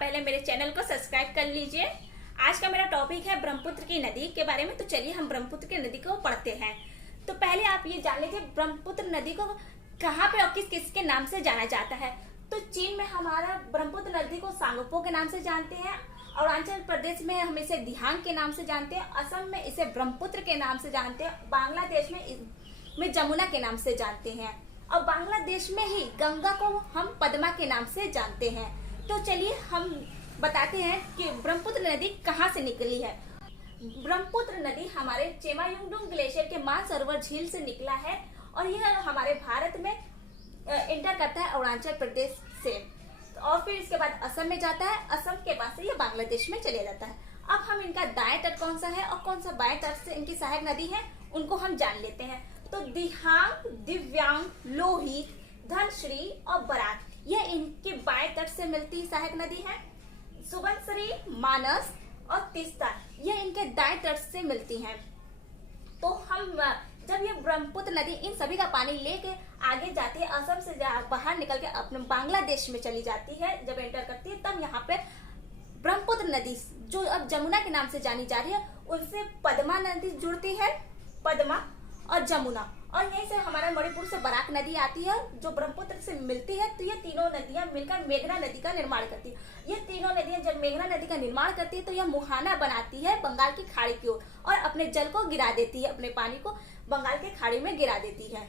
पहले मेरे चैनल को सब्सक्राइब कर लीजिए। आज का मेरा टॉपिक है ब्रह्मपुत्र की नदी के बारे में। तो चलिए हम ब्रह्मपुत्र की नदी को पढ़ते हैं। तो पहले आप ये जान लीजिए ब्रह्मपुत्र नदी को कहाँ पे और किस किस के नाम से जाना जाता है। तो चीन में हमारा ब्रह्मपुत्र नदी को सांगपो के नाम से जानते हैं, अरुणाचल प्रदेश में हम इसे दिहांग के नाम से जानते हैं, असम में इसे ब्रह्मपुत्र के नाम से जानते हैं, बांग्लादेश में जमुना के नाम से जानते हैं, और बांग्लादेश में ही गंगा को हम पद्मा के नाम से जानते हैं। तो चलिए हम बताते हैं कि ब्रह्मपुत्र नदी कहाँ से निकली है। ब्रह्मपुत्र नदी हमारे चेमायुंगडुंग ग्लेशियर के मानसरोवर झील से निकला है और यह हमारे भारत में इंटर करता है अरुणाचल प्रदेश से, और फिर इसके बाद असम में जाता है। असम के बाद से ये बांग्लादेश में चले जाता है। अब हम इनका दाएं तट कौन सा है और कौन सा बाएं तट से इनकी सहायक नदी है उनको हम जान लेते हैं। तो दिहांग, दिव्यांग, लोहित, धनश्री और बराक ये इनके बाएं तट से मिलती सहायक नदी है। सुबनसिरी, मानस और तीस्ता ये इनके दाएं तट से मिलती हैं। तो हम जब ये ब्रह्मपुत्र नदी इन सभी का पानी लेके आगे जाती है, असम से बाहर निकल के अपने बांग्लादेश में चली जाती है, जब एंटर करती है तब यहाँ पे ब्रह्मपुत्र नदी जो अब जमुना के नाम से जानी जा रही है उनसे पद्मा नदी जुड़ती है, पद्मा और जमुना। और यहीं से हमारा मणिपुर से बराक नदी आती है जो ब्रह्मपुत्र से मिलती है। तो ये तीनों नदियां मिलकर मेघना नदी का निर्माण करती है। ये तीनों नदियां जब मेघना नदी का निर्माण करती है तो यह मुहाना बनाती है बंगाल की खाड़ी की ओर और अपने जल को गिरा देती है, अपने पानी को बंगाल की खाड़ी में गिरा देती है।